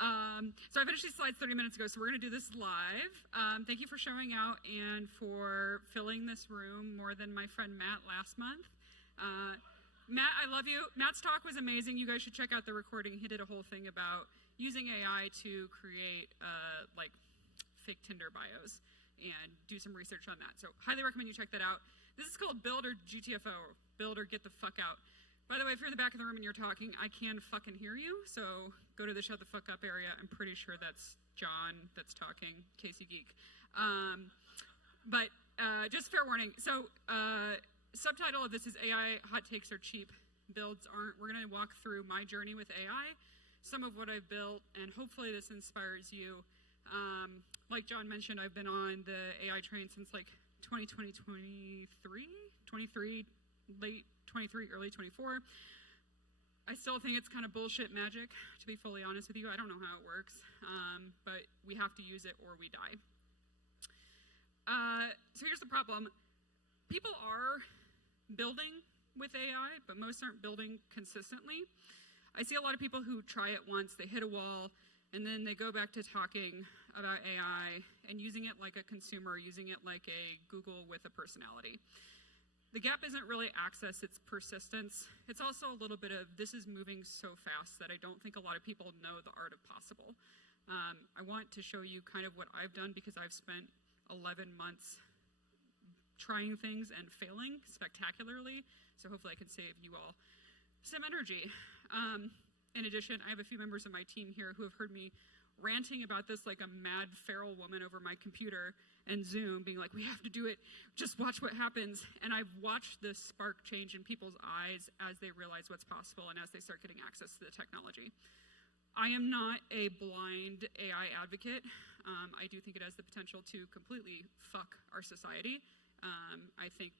So I finished these slides 30 minutes ago, so we're going to do this live. Thank you for showing out and for filling this room more than my friend Matt last month. Matt, I love you. Matt's talk was amazing. You guys should check out the recording. He did a whole thing about using AI to create like fake Tinder bios and do some research on that. So highly recommend you check that out. This is called Build or GTFO, Build or Get the Fuck Out. By the way, if you're in the back of the room and you're talking, I can fucking hear you, so go to the shut the fuck up area. I'm pretty sure that's John that's talking, Casey Geek. But just fair warning. So subtitle of this is AI Hot Takes Are Cheap, Builds Aren't. We're going to walk through my journey with AI, some of what I've built, and hopefully this inspires you. Like John mentioned, I've been on the AI train since like 2020, 23, late 23, early 24. I still think it's kind of bullshit magic, to be fully honest with you. I don't know how it works, but we have to use it or we die. So here's the problem. People are building with AI, but most aren't building consistently. I see a lot of people who try it once, they hit a wall, and then they go back to talking about AI and using it like a consumer, using it like a Google with a personality. The gap isn't really access, it's persistence. It's also a little bit of this is moving so fast that I don't think a lot of people know the art of possible. I want to show you kind of what I've done because I've spent 11 months trying things and failing spectacularly. So hopefully I can save you all some energy. In addition, I have a few members of my team here who have heard me ranting about this like a mad feral woman over my computer and Zoom, being like, we have to do it, just watch what happens. And I've watched this spark change in people's eyes as they realize what's possible and as they start getting access to the technology. I am not a blind AI advocate. I do think it has the potential to completely fuck our society. I think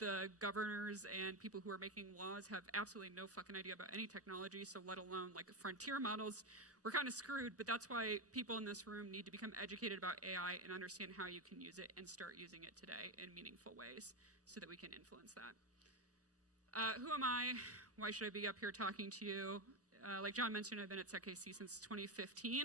the governors and people who are making laws have absolutely no fucking idea about any technology, so let alone like frontier models. We're kind of screwed, but that's why people in this room need to become educated about AI and understand how you can use it and start using it today in meaningful ways so that we can influence that. Who am I? Why should I be up here talking to you? Like John mentioned, I've been at SecKC since 2015.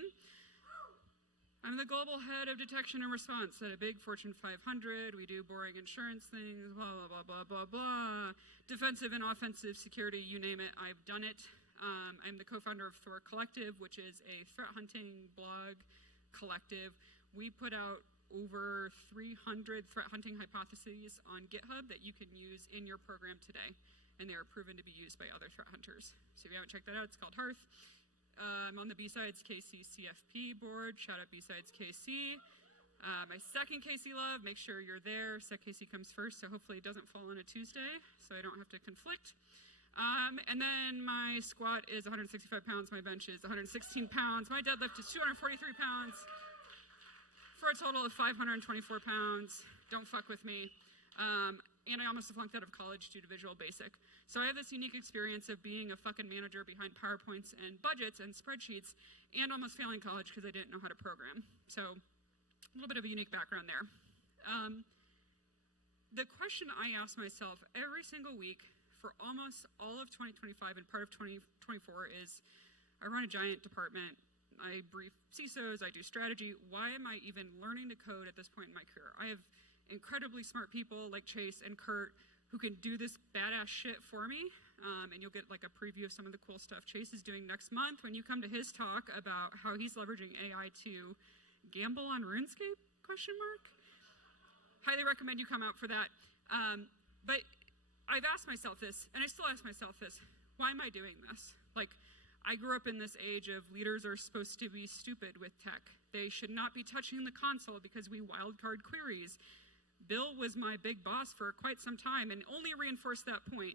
I'm the global head of detection and response at a big Fortune 500. We do boring insurance things, blah, blah, blah, blah, blah, blah. Defensive and offensive security, you name it, I've done it. I'm the co-founder of Thor Collective, which is a threat hunting blog collective. We put out over 300 threat hunting hypotheses on GitHub that you can use in your program today, and they are proven to be used by other threat hunters. So if you haven't checked that out, it's called Hearth. I'm on the B-Sides KC CFP board. Shout out B-Sides KC. My second KC love, make sure you're there. SecKC comes first, so hopefully it doesn't fall on a Tuesday, so I don't have to conflict. And then my squat is 165 pounds. My bench is 116 pounds. My deadlift is 243 pounds for a total of 524 pounds. Don't fuck with me. And I almost flunked out of college due to Visual Basic. So I have this unique experience of being a fucking manager behind PowerPoints and budgets and spreadsheets and almost failing college because I didn't know how to program. So a little bit of a unique background there. The question I ask myself every single week for almost all of 2025 and part of 2024 is, I run a giant department. I brief CISOs, I do strategy. Why am I even learning to code at this point in my career? I have incredibly smart people like Chase and Kurt who can do this badass shit for me. And you'll get like a preview of some of the cool stuff Chase is doing next month when you come to his talk about how he's leveraging AI to gamble on RuneScape, ? Highly recommend you come out for that. But I've asked myself this, and I still ask myself this, why am I doing this? Like, I grew up in this age of leaders are supposed to be stupid with tech. They should not be touching the console because we wildcard queries. Bill was my big boss for quite some time and only reinforced that point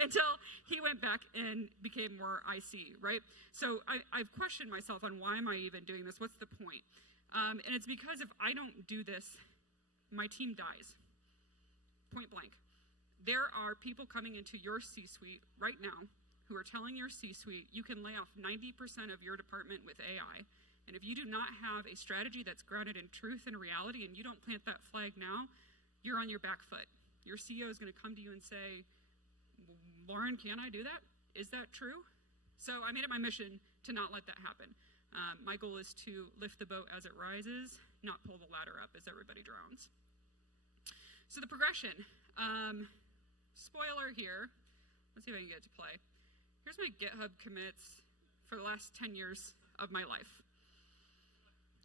until he went back and became more IC, right? So I've questioned myself on why am I even doing this? What's the point? And it's because if I don't do this, my team dies, point blank. There are people coming into your C-suite right now who are telling your C-suite you can lay off 90% of your department with AI. And if you do not have a strategy that's grounded in truth and reality and you don't plant that flag now, you're on your back foot. Your CEO is going to come to you and say, Lauren, can I do that? Is that true? So I made it my mission to not let that happen. My goal is to lift the boat as it rises, not pull the ladder up as everybody drowns. So the progression. Spoiler here. Let's see if I can get it to play. Here's my GitHub commits for the last 10 years of my life.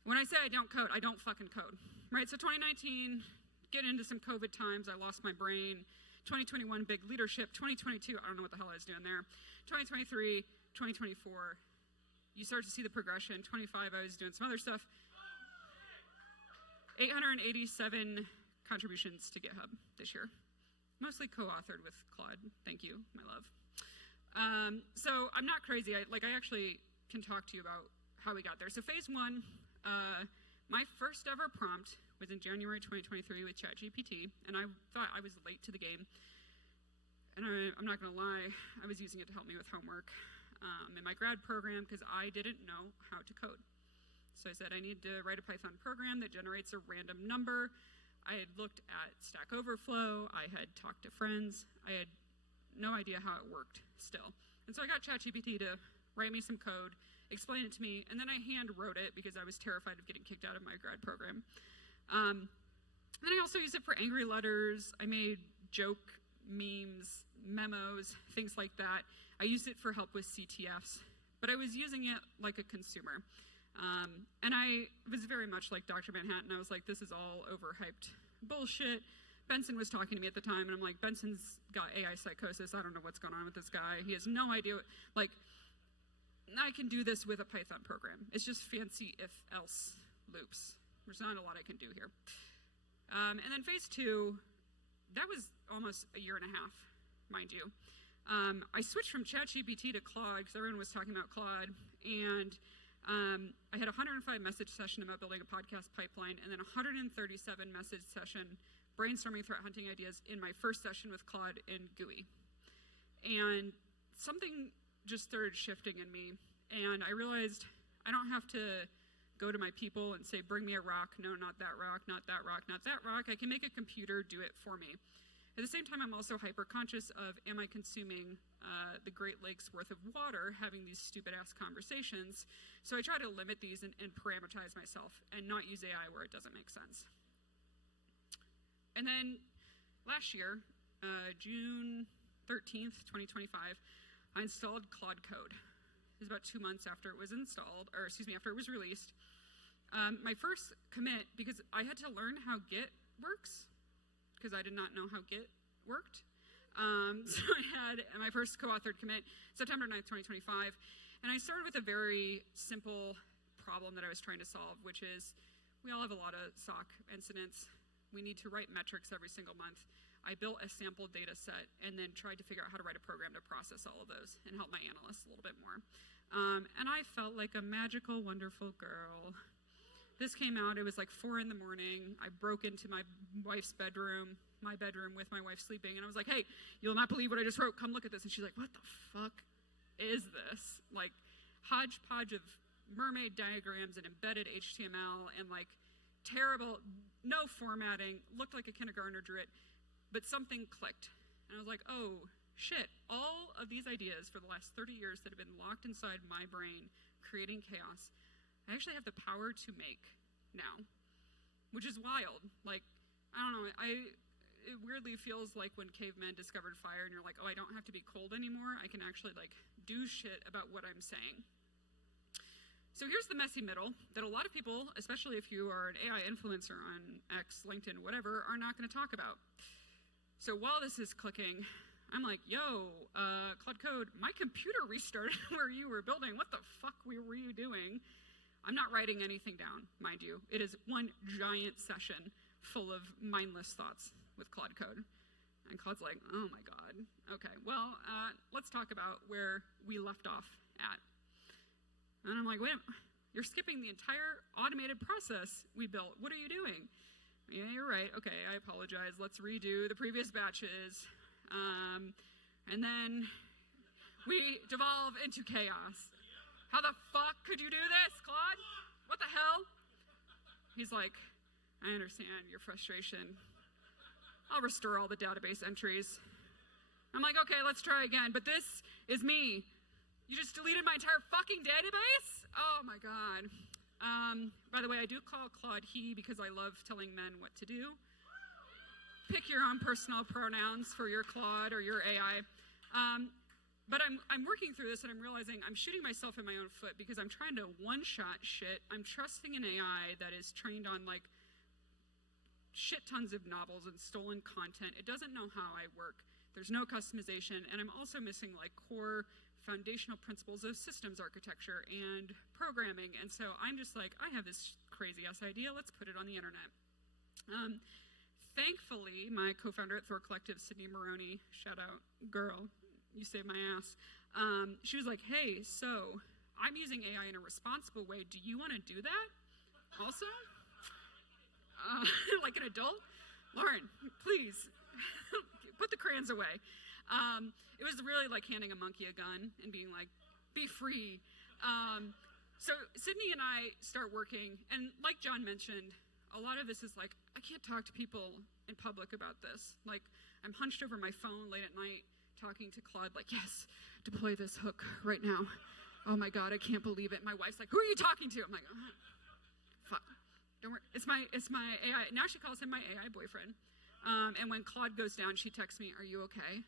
When I say I don't code, I don't fucking code, right? So 2019, get into some COVID times. I lost my brain. 2021, big leadership. 2022, I don't know what the hell I was doing there. 2023, 2024, you start to see the progression. 25, I was doing some other stuff. 887 contributions to GitHub this year. Mostly co-authored with Claude. Thank you, my love. So I'm not crazy. I actually can talk to you about how we got there. So phase one, my first ever prompt was in January 2023 with ChatGPT, and I thought I was late to the game. And I'm not gonna lie, I was using it to help me with homework in my grad program because I didn't know how to code. So I said I need to write a Python program that generates a random number. I had looked at Stack Overflow, I had talked to friends, I had no idea how it worked still. And so I got ChatGPT to write me some code, explain it to me, and then I hand wrote it because I was terrified of getting kicked out of my grad program. Then I also used it for angry letters. I made joke memes, memos, things like that. I used it for help with CTFs, but I was using it like a consumer. And I was very much like Dr. Manhattan. I was like, this is all overhyped bullshit. Benson was talking to me at the time, and I'm like, Benson's got AI psychosis. I don't know what's going on with this guy. He has no idea. Like, I can do this with a Python program. It's just fancy if-else loops. There's not a lot I can do here. And then phase two, that was almost a year and a half, mind you. I switched from ChatGPT to Claude because everyone was talking about Claude, and I had a 105 message session about building a podcast pipeline, and then 137 message session brainstorming threat hunting ideas in my first session with Claude in GUI. And something just started shifting in me, and I realized I don't have to go to my people and say, bring me a rock. No, not that rock, not that rock, not that rock. I can make a computer do it for me. At the same time, I'm also hyper-conscious of, am I consuming the Great Lakes worth of water having these stupid-ass conversations? So I try to limit these and parameterize myself and not use AI where it doesn't make sense. And then last year, June 13th, 2025, I installed Claude Code. It was about 2 months after it was installed, or excuse me, after it was released. My first commit, because I had to learn how Git works, because I did not know how Git worked. So I had my first co-authored commit, September 9th, 2025. And I started with a very simple problem that I was trying to solve, which is we all have a lot of SOC incidents. We need to write metrics every single month. I built a sample data set and then tried to figure out how to write a program to process all of those and help my analysts a little bit more. And I felt like a magical, wonderful girl. This came out, it was like 4 in the morning. I broke into my wife's bedroom, my bedroom with my wife sleeping, and I was like, hey, you'll not believe what I just wrote, come look at this. And she's like, what the fuck is this? Like, hodgepodge of mermaid diagrams and embedded HTML and like terrible, no formatting, looked like a kindergartner drew it, but something clicked. And I was like, oh shit, all of these ideas for the last 30 years that have been locked inside my brain, creating chaos, I actually have the power to make now, which is wild. Like, I don't know, it weirdly feels like when cavemen discovered fire and you're like, oh, I don't have to be cold anymore. I can actually like do shit about what I'm saying. So here's the messy middle that a lot of people, especially if you are an AI influencer on X, LinkedIn, whatever, are not gonna talk about. So while this is clicking, I'm like, yo, Claude Code, my computer restarted where you were building. What the fuck were you doing? I'm not writing anything down, mind you. It is one giant session full of mindless thoughts with Claude Code. And Claude's like, oh my God. Okay, well, let's talk about where we left off at. And I'm like, wait, you're skipping the entire automated process we built. What are you doing? Yeah, you're right. Okay, I apologize. Let's redo the previous batches. And then we devolve into chaos. How the fuck could you do this, Claude? What the hell? He's like, I understand your frustration. I'll restore all the database entries. I'm like, okay, let's try again. But this is me You just deleted my entire fucking database? Oh my God. By the way, I do call Claude he because I love telling men what to do. Pick your own personal pronouns for your Claude or your AI. But I'm working through this and I'm realizing I'm shooting myself in my own foot because I'm trying to one-shot shit. I'm trusting an AI that is trained on like shit tons of novels and stolen content. It doesn't know how I work. There's no customization, and I'm also missing like core foundational principles of systems architecture and programming. And so I'm just like, I have this crazy ass idea. Let's put it on the internet. Thankfully, my co-founder at Thor Collective, Sydney Maroney, shout out, girl, you saved my ass. She was like, hey, so I'm using AI in a responsible way. Do you want to do that also? Like an adult? Lauren, please, put the crayons away. It was really like handing a monkey a gun and being like, be free. So Sydney and I start working, and like John mentioned, a lot of this is like, I can't talk to people in public about this. Like, I'm hunched over my phone late at night talking to Claude, like, yes, deploy this hook right now. Oh my God, I can't believe it. My wife's like, who are you talking to? I'm like, oh, fuck. Don't worry, it's my AI. Now she calls him my AI boyfriend. And when Claude goes down, she texts me, are you okay?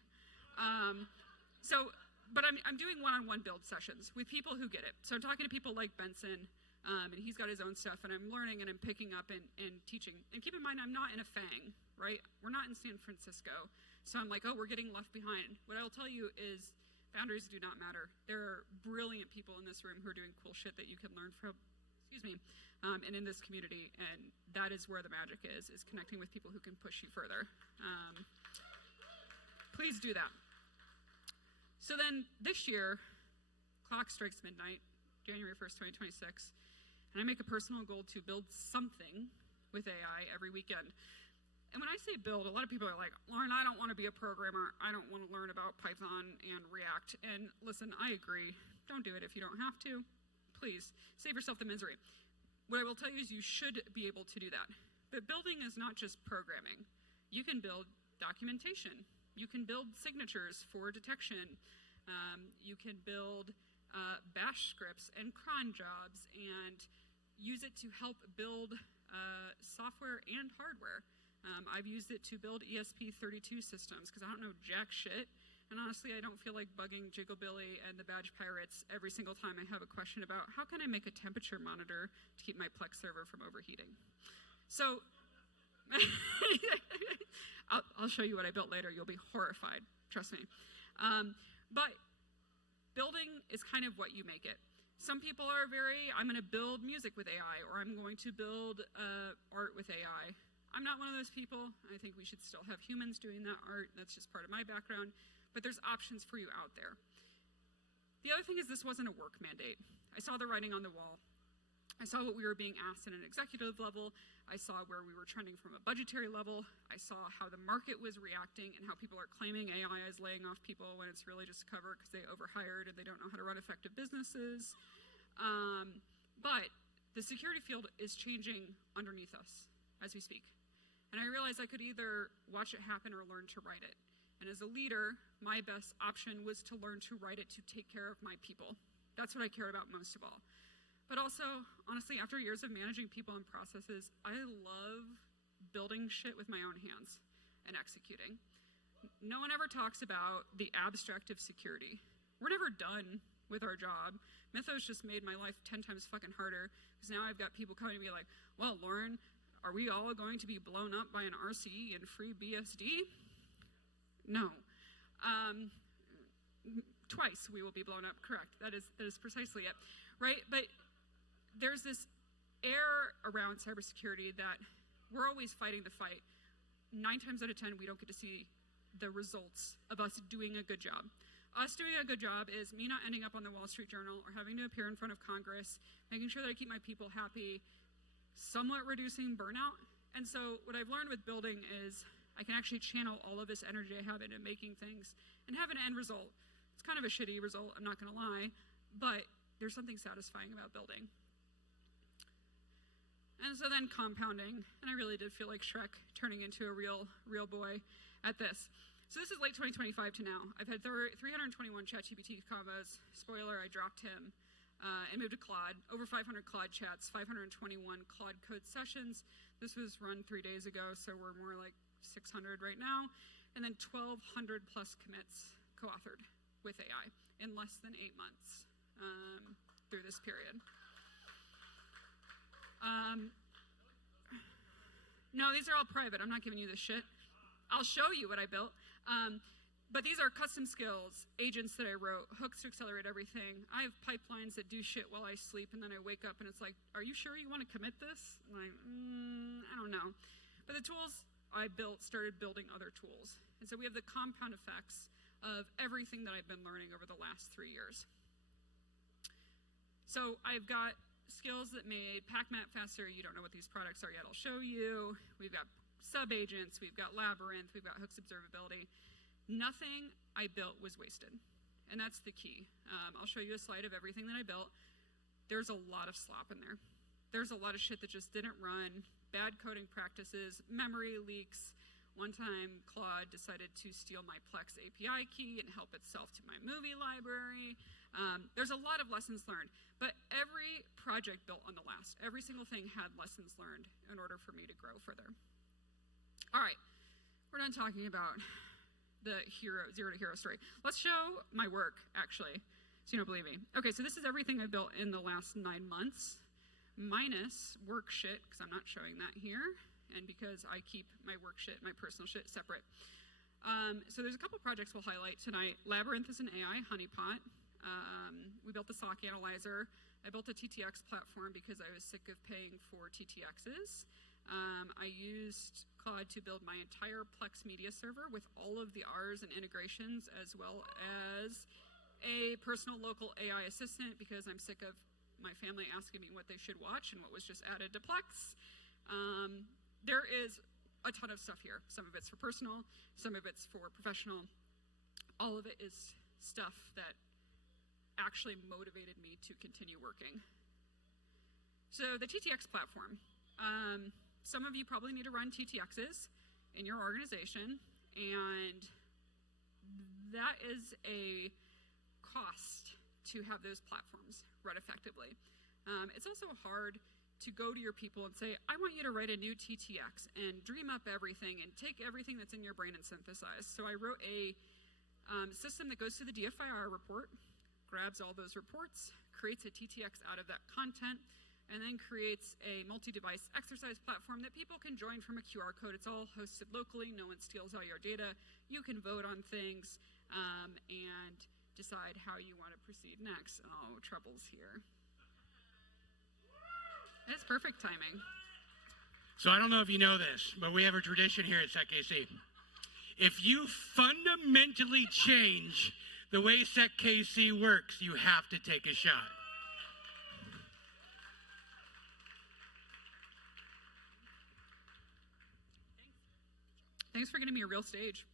But I'm doing one-on-one build sessions with people who get it. So I'm talking to people like Benson, and he's got his own stuff, and I'm learning and I'm picking up and teaching. And keep in mind, I'm not in a FANG, right? We're not in San Francisco. So I'm like, oh, we're getting left behind. What I'll tell you is boundaries do not matter. There are brilliant people in this room who are doing cool shit that you can learn from, and in this community, and that is where the magic is connecting with people who can push you further. Please do that. So then this year, clock strikes midnight, January 1st, 2026, and I make a personal goal to build something with AI every weekend. And when I say build, a lot of people are like, Lauren, I don't want to be a programmer. I don't want to learn about Python and React. And listen, I agree. Don't do it if you don't have to. Please, save yourself the misery. What I will tell you is you should be able to do that. But building is not just programming. You can build documentation. You can build signatures for detection. You can build bash scripts and cron jobs and use it to help build software and hardware. I've used it to build ESP32 systems because I don't know jack shit. And honestly, I don't feel like bugging Jigglebilly and the Badge Pirates every single time I have a question about how can I make a temperature monitor to keep my Plex server from overheating. So I'll show you what I built later. You'll be horrified, trust me. But building is kind of what you make it. Some people are I'm going to build music with AI, or I'm going to build art with AI. I'm not one of those people. I think we should still have humans doing that art. That's just part of my background. But there's options for you out there. The other thing is this wasn't a work mandate. I saw the writing on the wall. I saw what we were being asked at an executive level. I saw where we were trending from a budgetary level. I saw how the market was reacting and how people are claiming AI is laying off people when it's really just a cover because they overhired and they don't know how to run effective businesses. But the security field is changing underneath us as we speak. And I realized I could either watch it happen or learn to write it. And as a leader, my best option was to learn to write it to take care of my people. That's what I cared about most of all. But also, honestly, after years of managing people and processes, I love building shit with my own hands and executing. No one ever talks about the abstract of security. We're never done with our job. Mythos just made my life 10 times fucking harder because now I've got people coming to me like, well, Lauren, are we all going to be blown up by an RC and free BSD? No. Twice we will be blown up, correct. That is precisely it, right? But there's this air around cybersecurity that we're always fighting the fight. 9 times out of 10, we don't get to see the results of us doing a good job. Us doing a good job is me not ending up on the Wall Street Journal or having to appear in front of Congress, making sure that I keep my people happy, somewhat reducing burnout. And so what I've learned with building is I can actually channel all of this energy I have into making things and have an end result. It's kind of a shitty result, I'm not gonna lie, but there's something satisfying about building. And so then compounding, and I really did feel like Shrek turning into a real boy at this. So this is late 2025 to now. I've had 321 ChatGPT combos. Spoiler, I dropped him and moved to Claude. Over 500 Claude chats, 521 Claude code sessions. This was run 3 days ago, so we're more like 600 right now. And then 1,200 plus commits co-authored with AI in less than 8 months through this period. No, these are all private. I'm not giving you this shit. I'll show you what I built. But these are custom skills, agents that I wrote, hooks to accelerate everything. I have pipelines that do shit while I sleep, and then I wake up and it's like, are you sure you want to commit this? I'm like, I don't know. But the tools I built started building other tools. And so we have the compound effects of everything that I've been learning over the last 3 years. So I've got skills that made PackMap faster. You don't know what these products are yet. I'll show you. We've got sub-agents. We've got Labyrinth. We've got hooks observability. Nothing I built was wasted. And that's the key. I'll show you a slide of everything that I built. There's a lot of slop in there. There's a lot of shit that just didn't run. Bad coding practices, memory leaks. One time, Claude decided to steal my Plex API key and help itself to my movie library. There's a lot of lessons learned. But every project built on the last, every single thing had lessons learned in order for me to grow further. All right, we're done talking about the zero to hero story. Let's show my work, actually, so you don't believe me. Okay, so this is everything I built in the last 9 months, minus work shit, because I'm not showing that here, and because I keep my work shit, my personal shit, separate. So there's a couple projects we'll highlight tonight. Labyrinth is an AI honeypot. We built the SOC analyzer. I built a TTX platform because I was sick of paying for TTXs. I used Claude to build my entire Plex media server with all of the R's and integrations, as well as a personal local AI assistant because I'm sick of my family asking me what they should watch and what was just added to Plex. There is a ton of stuff here. Some of it's for personal, some of it's for professional. All of it is stuff that actually motivated me to continue working. So the TTX platform. Some of you probably need to run TTXs in your organization, and that is a cost to have those platforms run effectively. It's also hard to go to your people and say, I want you to write a new TTX and dream up everything and take everything that's in your brain and synthesize. So I wrote a system that goes to the DFIR report, grabs all those reports, creates a TTX out of that content, and then creates a multi-device exercise platform that people can join from a QR code. It's all hosted locally. No one steals all your data. You can vote on things and decide how you want to proceed next. Oh, trouble's here. It's perfect timing. So I don't know if you know this, but we have a tradition here at SecKC. If you fundamentally change the way SecKC works, you have to take a shot. Thanks for getting me a real stage.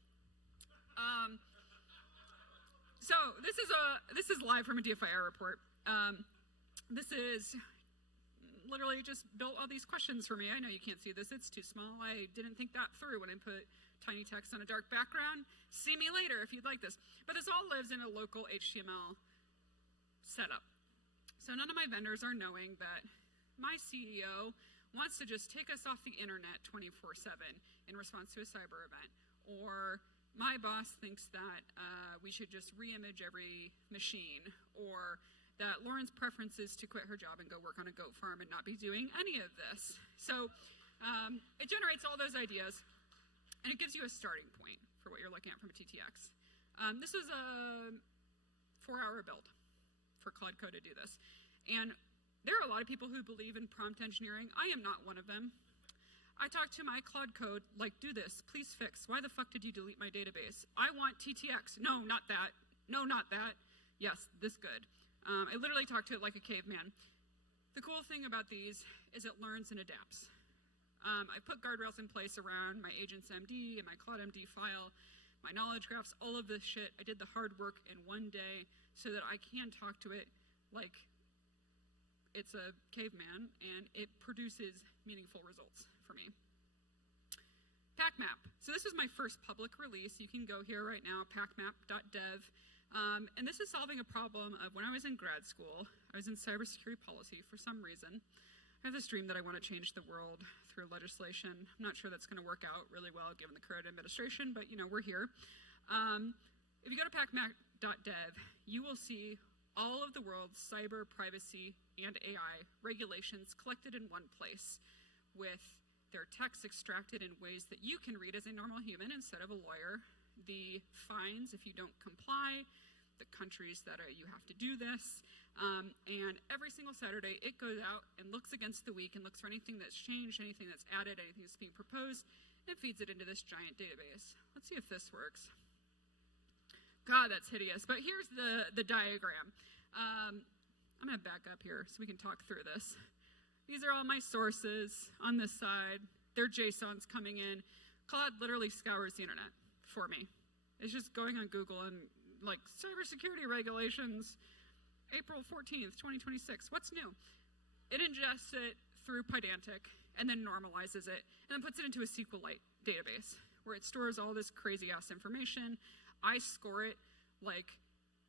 So this is live from a DFIR report. This is literally just built all these questions for me. I know you can't see this, it's too small. I didn't think that through when I put tiny text on a dark background. See me later if you'd like this. But this all lives in a local HTML setup. So none of my vendors are knowing that my CEO wants to just take us off the internet 24/7 in response to a cyber event. Or my boss thinks that we should just re-image every machine. Or that Lauren's preference is to quit her job and go work on a goat farm and not be doing any of this. So it generates all those ideas, and it gives you a starting point for what you're looking at from a TTX. This is a 4-hour build for Claude Code to do this. And there are a lot of people who believe in prompt engineering. I am not one of them. I talk to my Claude Code, like, do this, please fix. Why the fuck did you delete my database? I want TTX. No, not that. No, not that. Yes, this good. I literally talk to it like a caveman. The cool thing about these is it learns and adapts. I put guardrails in place around my agents MD and my Claude MD file, my knowledge graphs, all of this shit. I did the hard work in one day so that I can talk to it like it's a caveman, and it produces meaningful results for me. PackMap. So this is my first public release. You can go here right now, packmap.dev. And this is solving a problem of when I was in grad school, I was in cybersecurity policy for some reason. I have this dream that I want to change the world through legislation. I'm not sure that's going to work out really well given the current administration, but we're here. If you go to packmap.dev, you will see all of the world's cyber, privacy, and AI regulations collected in one place with their text extracted in ways that you can read as a normal human instead of a lawyer, the fines if you don't comply, the countries that you have to do this, and every single Saturday it goes out and looks against the week and looks for anything that's changed, anything that's added, anything that's being proposed, and feeds it into this giant database. Let's see if this works. God, that's hideous, but here's the diagram. I'm gonna back up here so we can talk through this. These are all my sources on this side. They're JSONs coming in. Claude literally scours the internet for me. It's just going on Google and like cybersecurity regulations, April 14th, 2026. What's new? It ingests it through Pydantic and then normalizes it and then puts it into a SQLite database where it stores all this crazy ass information. I score it like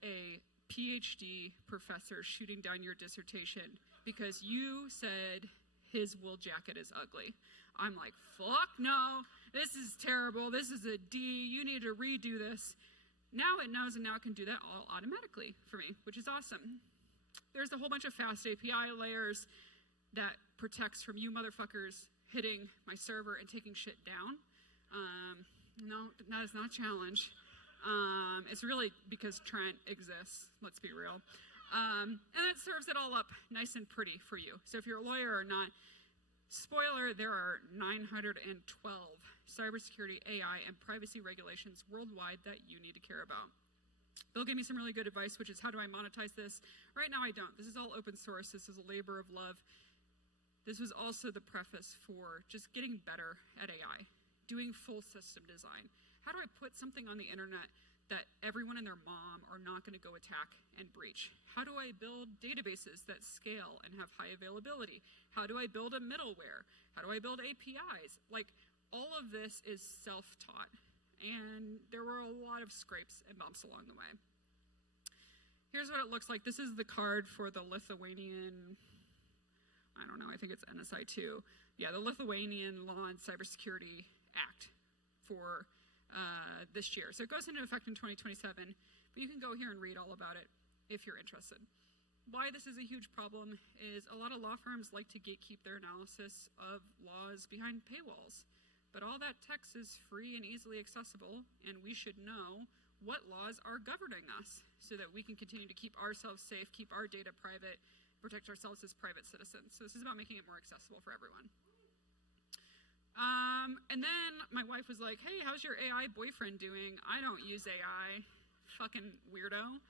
a PhD professor shooting down your dissertation because you said his wool jacket is ugly. I'm like, fuck no, this is terrible, this is a D, you need to redo this. Now it knows and now it can do that all automatically for me, which is awesome. There's a whole bunch of fast API layers that protects from you motherfuckers hitting my server and taking shit down. No, that is not a challenge. It's really because Trent exists, let's be real. And it serves it all up nice and pretty for you. So if you're a lawyer or not, spoiler, there are 912 cybersecurity, AI, and privacy regulations worldwide that you need to care about. Bill gave me some really good advice, which is how do I monetize this? Right now I don't. This is all open source. This is a labor of love. This was also the preface for just getting better at AI, doing full system design. How do I put something on the internet that everyone and their mom are not going to go attack and breach? How do I build databases that scale and have high availability? How do I build a middleware? How do I build APIs? Like, all of this is self-taught, and there were a lot of scrapes and bumps along the way. Here's what it looks like. This is the card for the Lithuanian, I don't know, I think it's NSI 2. Yeah, the Lithuanian Law and Cybersecurity Act for this year. So it goes into effect in 2027, but you can go here and read all about it if you're interested. Why this is a huge problem is a lot of law firms like to gatekeep their analysis of laws behind paywalls, but all that text is free and easily accessible, and we should know what laws are governing us so that we can continue to keep ourselves safe, keep our data private, protect ourselves as private citizens. So this is about making it more accessible for everyone. And then my wife was like, hey, how's your AI boyfriend doing? I don't use AI, fucking weirdo.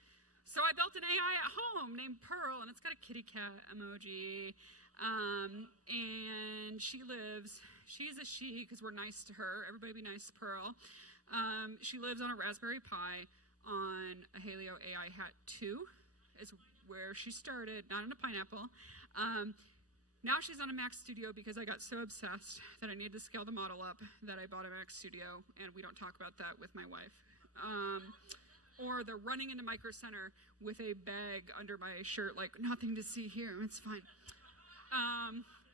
So I built an AI at home named Pearl, and it's got a kitty cat emoji. And she's a she, because we're nice to her. Everybody be nice to Pearl. She lives on a Raspberry Pi on a Haleo AI Hat 2, is where she started, not on a pineapple. Now she's on a Mac Studio because I got so obsessed that I needed to scale the model up that I bought a Mac Studio, and we don't talk about that with my wife. Or the running into Micro Center with a bag under my shirt, like, nothing to see here, it's fine.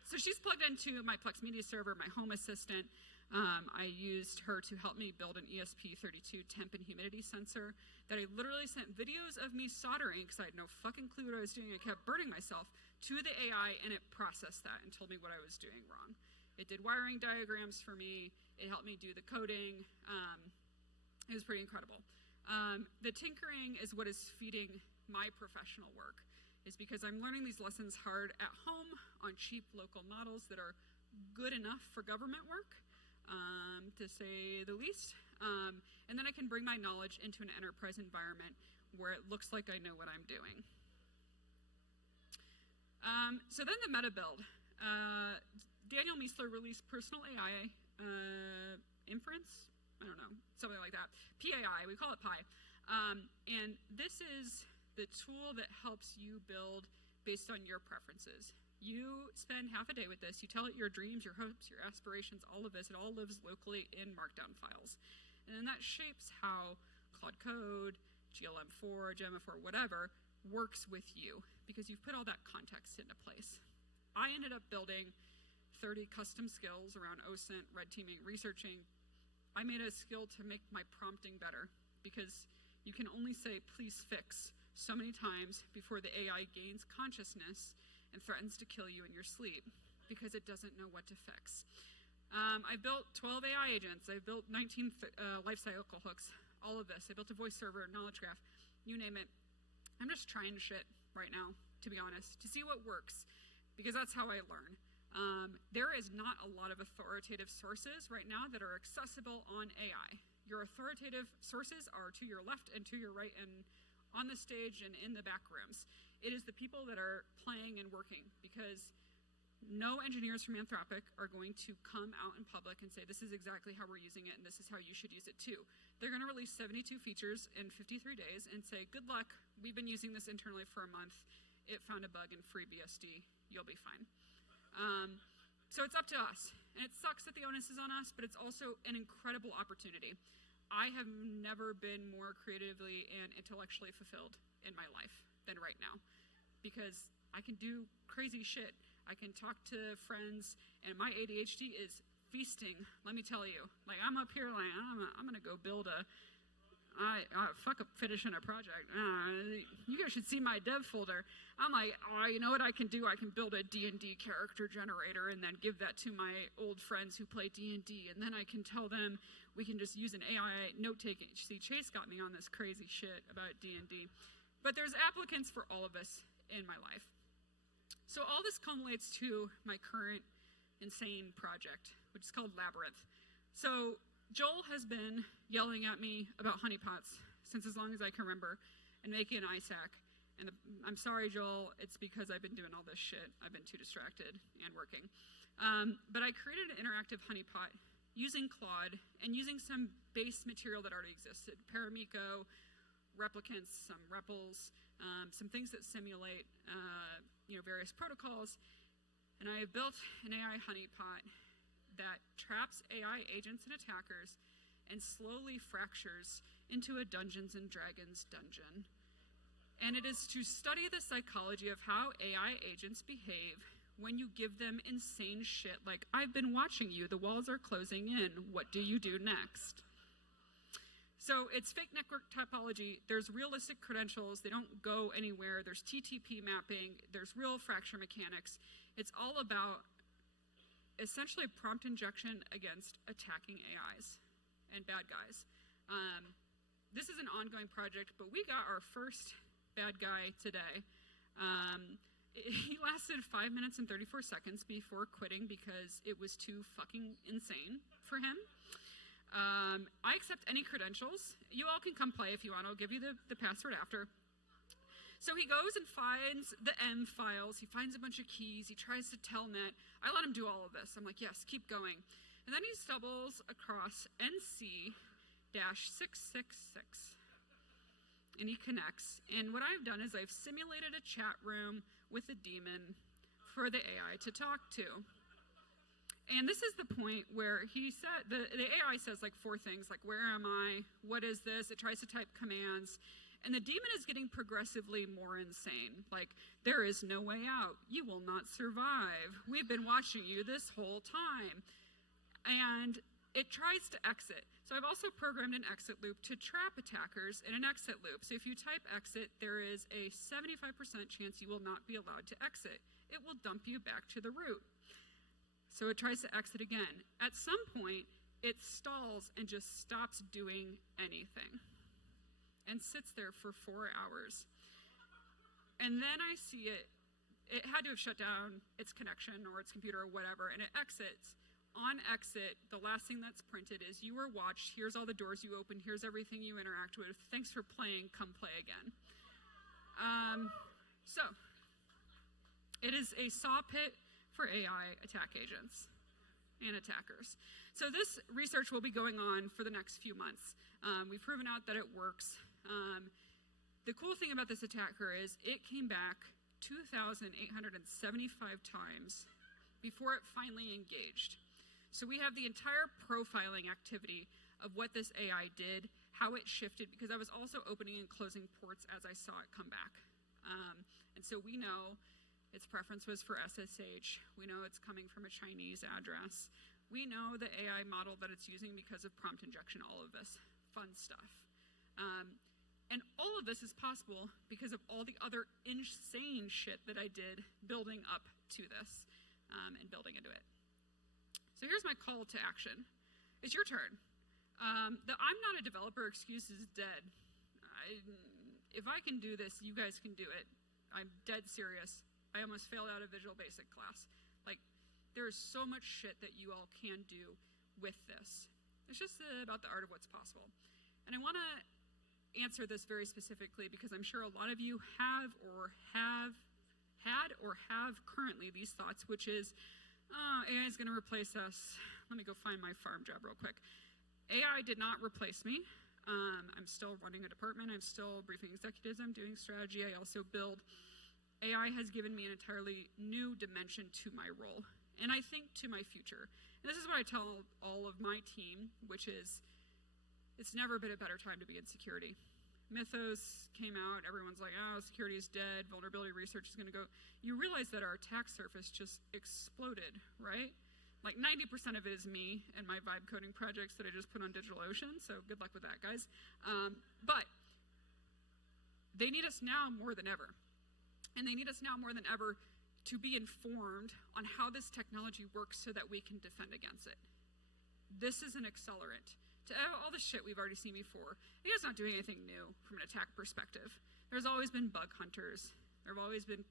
So she's plugged into my Plex Media Server, my home assistant. I used her to help me build an ESP32 temp and humidity sensor that I literally sent videos of me soldering because I had no fucking clue what I was doing. I kept burning myself to the AI, and it processed that and told me what I was doing wrong. It did wiring diagrams for me. It helped me do the coding. It was pretty incredible. The tinkering is what is feeding my professional work, is because I'm learning these lessons hard at home on cheap local models that are good enough for government work, to say the least. And then I can bring my knowledge into an enterprise environment where it looks like I know what I'm doing. So then the meta build. Daniel Miessler released personal AI inference, I don't know, something like that. PAI, we call it Pi. And this is the tool that helps you build based on your preferences. You spend half a day with this. You tell it your dreams, your hopes, your aspirations, all of this. It all lives locally in Markdown files. And then that shapes how Claude Code, GLM4, GMF4, whatever, works with you because you've put all that context into place. I ended up building 30 custom skills around OSINT, red teaming, researching. I made a skill to make my prompting better because you can only say, please fix, so many times before the AI gains consciousness and threatens to kill you in your sleep because it doesn't know what to fix. I built 12 AI agents. I built 19 lifecycle hooks, all of this. I built a voice server, knowledge graph, you name it. I'm just trying shit right now, to be honest, to see what works because that's how I learn. There is not a lot of authoritative sources right now that are accessible on AI. Your authoritative sources are to your left and to your right and on the stage and in the back rooms. It is the people that are playing and working because no engineers from Anthropic are going to come out in public and say, this is exactly how we're using it and this is how you should use it too. They're gonna release 72 features in 53 days and say, good luck, we've been using this internally for a month. It found a bug in FreeBSD, you'll be fine. So it's up to us. And it sucks that the onus is on us, but it's also an incredible opportunity. I have never been more creatively and intellectually fulfilled in my life than right now because I can do crazy shit. I can talk to friends and my ADHD is feasting, let me tell you. Like I'm up here like, I'm gonna go build fuck up finishing a project. You guys should see my dev folder. I'm like, oh, you know what I can do? I can build a D&D character generator and then give that to my old friends who play D&D. And then I can tell them we can just use an AI note-taking. See, Chase got me on this crazy shit about D&D. But there's applicants for all of this in my life. So all this culminates to my current insane project, which is called Labyrinth. So Joel has been yelling at me about honeypots since as long as I can remember and making an ISAC. And I'm sorry, Joel, it's because I've been doing all this shit. I've been too distracted and working. But I created an interactive honeypot using Claude and using some base material that already existed. Paramiko, replicants, some REPLs, some things that simulate various protocols. And I have built an AI honeypot that traps AI agents and attackers and slowly fractures into a Dungeons and Dragons dungeon. And it is to study the psychology of how AI agents behave when you give them insane shit like, I've been watching you, the walls are closing in, what do you do next? So it's fake network topology, there's realistic credentials, they don't go anywhere, there's TTP mapping, there's real fracture mechanics. It's all about essentially prompt injection against attacking AIs and bad guys. This is an ongoing project, but we got our first bad guy today. He lasted 5 minutes and 34 seconds before quitting because it was too fucking insane for him. I accept any credentials. You all can come play if you want. I'll give you the password after. So he goes and finds the M files. He finds a bunch of keys. He tries to telnet. I let him do all of this. I'm like, yes, keep going. And then he stumbles across NC-666. And he connects. And what I've done is I've simulated a chat room with a daemon for the AI to talk to. And this is the point where he said, the AI says like 4 things, like, where am I? What is this? It tries to type commands. And the daemon is getting progressively more insane. Like, there is no way out. You will not survive. We've been watching you this whole time. And it tries to exit. So I've also programmed an exit loop to trap attackers in an exit loop. So if you type exit, there is a 75% chance you will not be allowed to exit. It will dump you back to the root. So it tries to exit again. At some point, it stalls and just stops doing anything and sits there for 4 hours. And then I see it had to have shut down its connection or its computer or whatever, and it exits. On exit, the last thing that's printed is, you were watched, here's all the doors you opened, here's everything you interact with, thanks for playing, come play again. So, it is a saw pit for AI attack agents and attackers. So this research will be going on for the next few months. We've proven out that it works. The cool thing about this attacker is it came back 2,875 times before it finally engaged. So we have the entire profiling activity of what this AI did, how it shifted, because I was also opening and closing ports as I saw it come back. And so we know its preference was for SSH. We know it's coming from a Chinese address. We know the AI model that it's using because of prompt injection, all of this fun stuff. And all of this is possible because of all the other insane shit that I did building up to this and building into it. So here's my call to action. It's your turn. The I'm not a developer excuse is dead. If I can do this, you guys can do it. I'm dead serious. I almost failed out of Visual Basic class. Like, there's so much shit that you all can do with this. It's just about the art of what's possible. And I want to answer this very specifically because I'm sure a lot of you have or have had or have currently these thoughts, which is, oh, AI is going to replace us. Let me go find my farm job real quick. AI did not replace me. I'm still running a department. I'm still briefing executives. I'm doing strategy. I also build. AI has given me an entirely new dimension to my role, and I think to my future. And this is what I tell all of my team, which is, it's never been a better time to be in security. Mythos came out. Everyone's like, oh, security is dead. Vulnerability research is going to go. You realize that our attack surface just exploded, right? Like 90% of it is me and my vibe coding projects that I just put on DigitalOcean, so good luck with that, guys. But they need us now more than ever. And they need us now more than ever to be informed on how this technology works so that we can defend against it. This is an accelerant to all the shit we've already seen before. AI's not doing anything new from an attack perspective. There's always been bug hunters. There have always been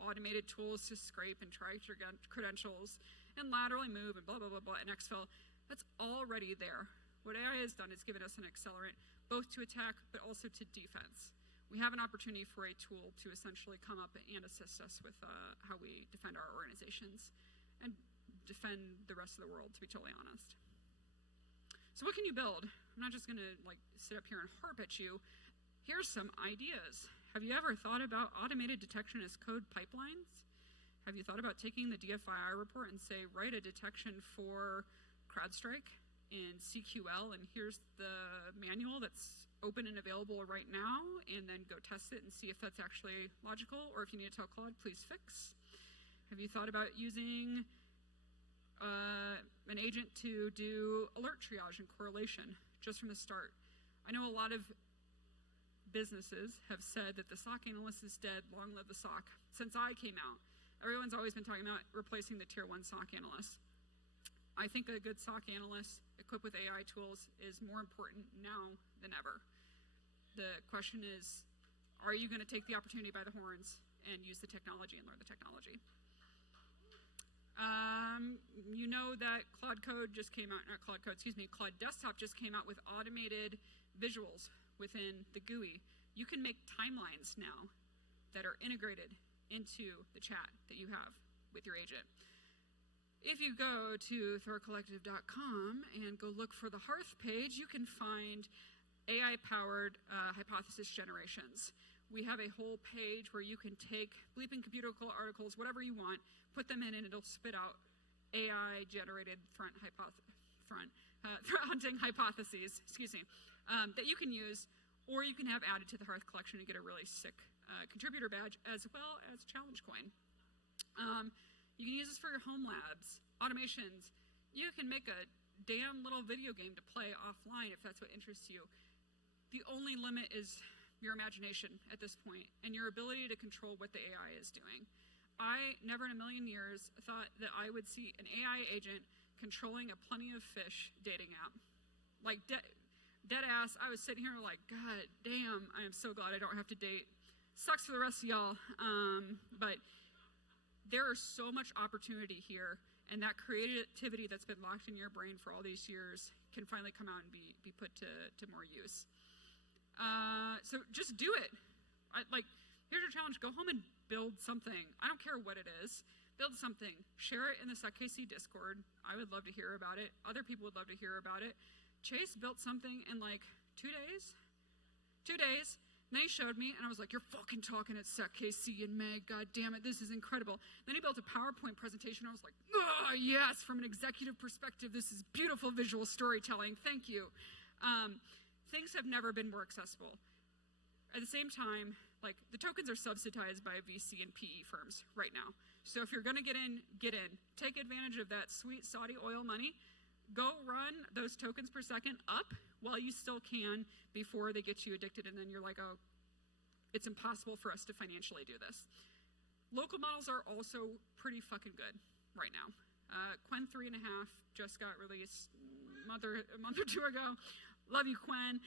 automated tools to scrape and try your credentials and laterally move and blah, blah, blah, blah, and exfil. That's already there. What AI has done is given us an accelerant, both to attack, but also to defense. We have an opportunity for a tool to essentially come up and assist us with how we defend our organizations and defend the rest of the world, to be totally honest. So what can you build? I'm not just gonna like sit up here and harp at you. Here's some ideas. Have you ever thought about automated detection as code pipelines? Have you thought about taking the DFII report and say, write a detection for CrowdStrike in CQL, and here's the manual that's open and available right now, and then go test it and see if that's actually logical, or if you need to tell Claude, please fix. Have you thought about using an agent to do alert triage and correlation just from the start? I know a lot of businesses have said that the SOC analyst is dead, long live the SOC. Since I came out, everyone's always been talking about replacing the tier 1 SOC analyst. I think a good SOC analyst equipped with AI tools is more important now than ever. The question is, are you going to take the opportunity by the horns and use the technology and learn the technology? You know that Claude Desktop just came out with automated visuals within the GUI. You can make timelines now that are integrated into the chat that you have with your agent. If you go to thorcollective.com and go look for the Hearth page, you can find AI-powered hypothesis generations. We have a whole page where you can take bleeping computer articles, whatever you want, put them in, and it'll spit out AI-generated hunting hypotheses, that you can use, or you can have added to the Hearth collection and get a really sick contributor badge, as well as challenge coin. You can use this for your home labs, automations. You can make a damn little video game to play offline if that's what interests you. The only limit is your imagination at this point and your ability to control what the AI is doing. I never in a million years thought that I would see an AI agent controlling a Plenty of Fish dating app. Like dead ass, I was sitting here like, God damn, I am so glad I don't have to date. Sucks for the rest of y'all, but there is so much opportunity here, and that creativity that's been locked in your brain for all these years can finally come out and be put to more use. So just do it. Here's your challenge. Go home and build something. I don't care what it is. Build something. Share it in the SecKC Discord. I would love to hear about it. Other people would love to hear about it. Chase built something in like 2 days. 2 days. Then he showed me, and I was like, you're fucking talking at SecKC in May. God damn it, this is incredible. Then he built a PowerPoint presentation. I was like, oh, yes, from an executive perspective, this is beautiful visual storytelling. Thank you. Things have never been more accessible. At the same time, like, the tokens are subsidized by VC and PE firms right now. So if you're going to get in, get in. Take advantage of that sweet Saudi oil money. Go run those tokens per second up while you still can before they get you addicted, and then you're like, oh, it's impossible for us to financially do this. Local models are also pretty fucking good right now. Quen 3.5 just got released a month or two ago. Love you, Quen.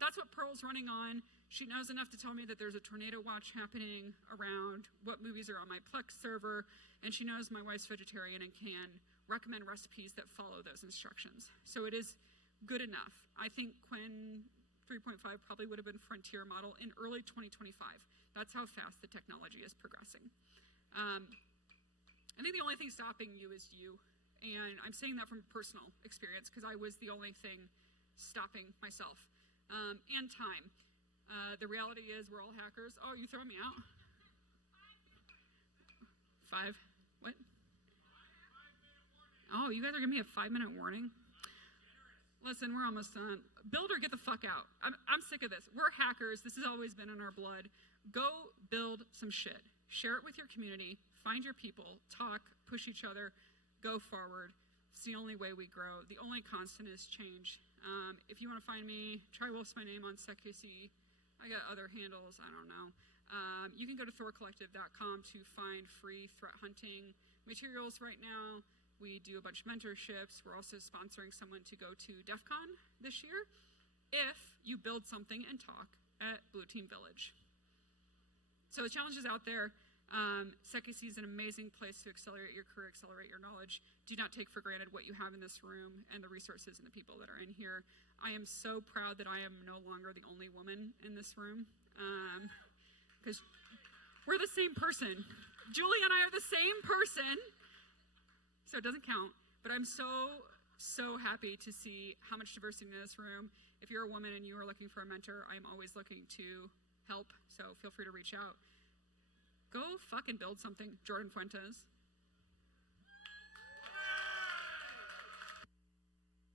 That's what Pearl's running on. She knows enough to tell me that there's a tornado watch happening around what movies are on my Plex server, and she knows my wife's vegetarian and can recommend recipes that follow those instructions. So it is good enough. I think Quen 3.5 probably would have been frontier model in early 2025. That's how fast the technology is progressing. I think the only thing stopping you is you, and I'm saying that from personal experience because I was the only thing stopping myself, and time. The reality is we're all hackers. Oh, you throwing me out? 5? What? Oh, you guys are giving me a 5-minute warning? Listen, we're almost done. Build or get the fuck out. I'm sick of this. We're hackers. This has always been in our blood. Go build some shit. Share it with your community. Find your people. Talk. Push each other. Go forward. It's the only way we grow. The only constant is change. If you want to find me, triw0lf's my name on SecKC. I got other handles, I don't know. You can go to thorcollective.com to find free threat hunting materials right now. We do a bunch of mentorships. We're also sponsoring someone to go to DEF CON this year if you build something and talk at Blue Team Village. So the challenge is out there. SecKC is an amazing place to accelerate your career, accelerate your knowledge. Do not take for granted what you have in this room and the resources and the people that are in here. I am so proud that I am no longer the only woman in this room, because we're the same person. Julie and I are the same person, so it doesn't count. But I'm so happy to see how much diversity in this room. If you're a woman and you are looking for a mentor, I'm always looking to help, so feel free to reach out. Go fucking build something, Jordan Fuentes.